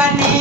Vane.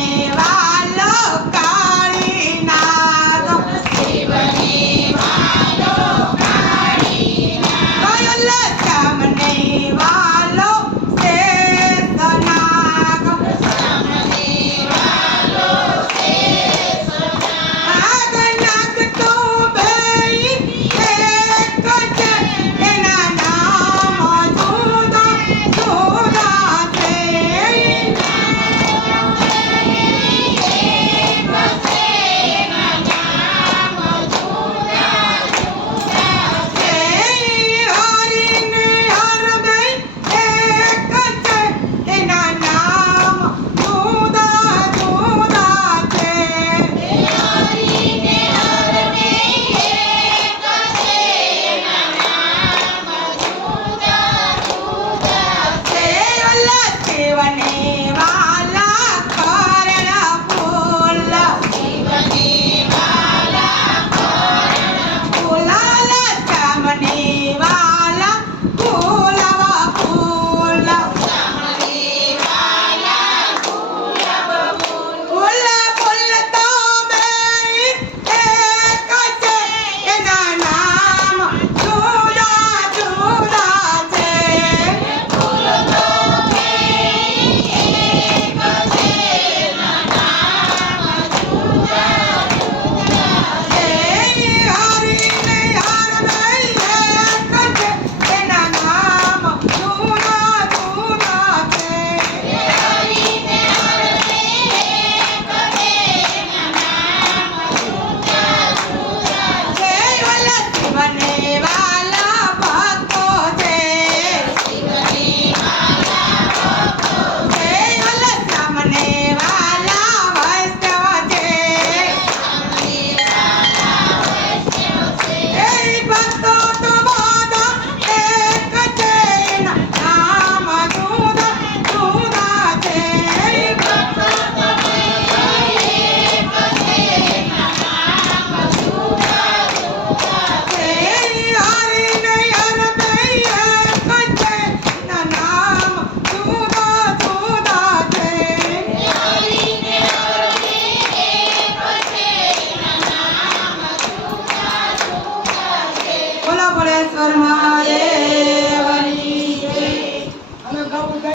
Parma.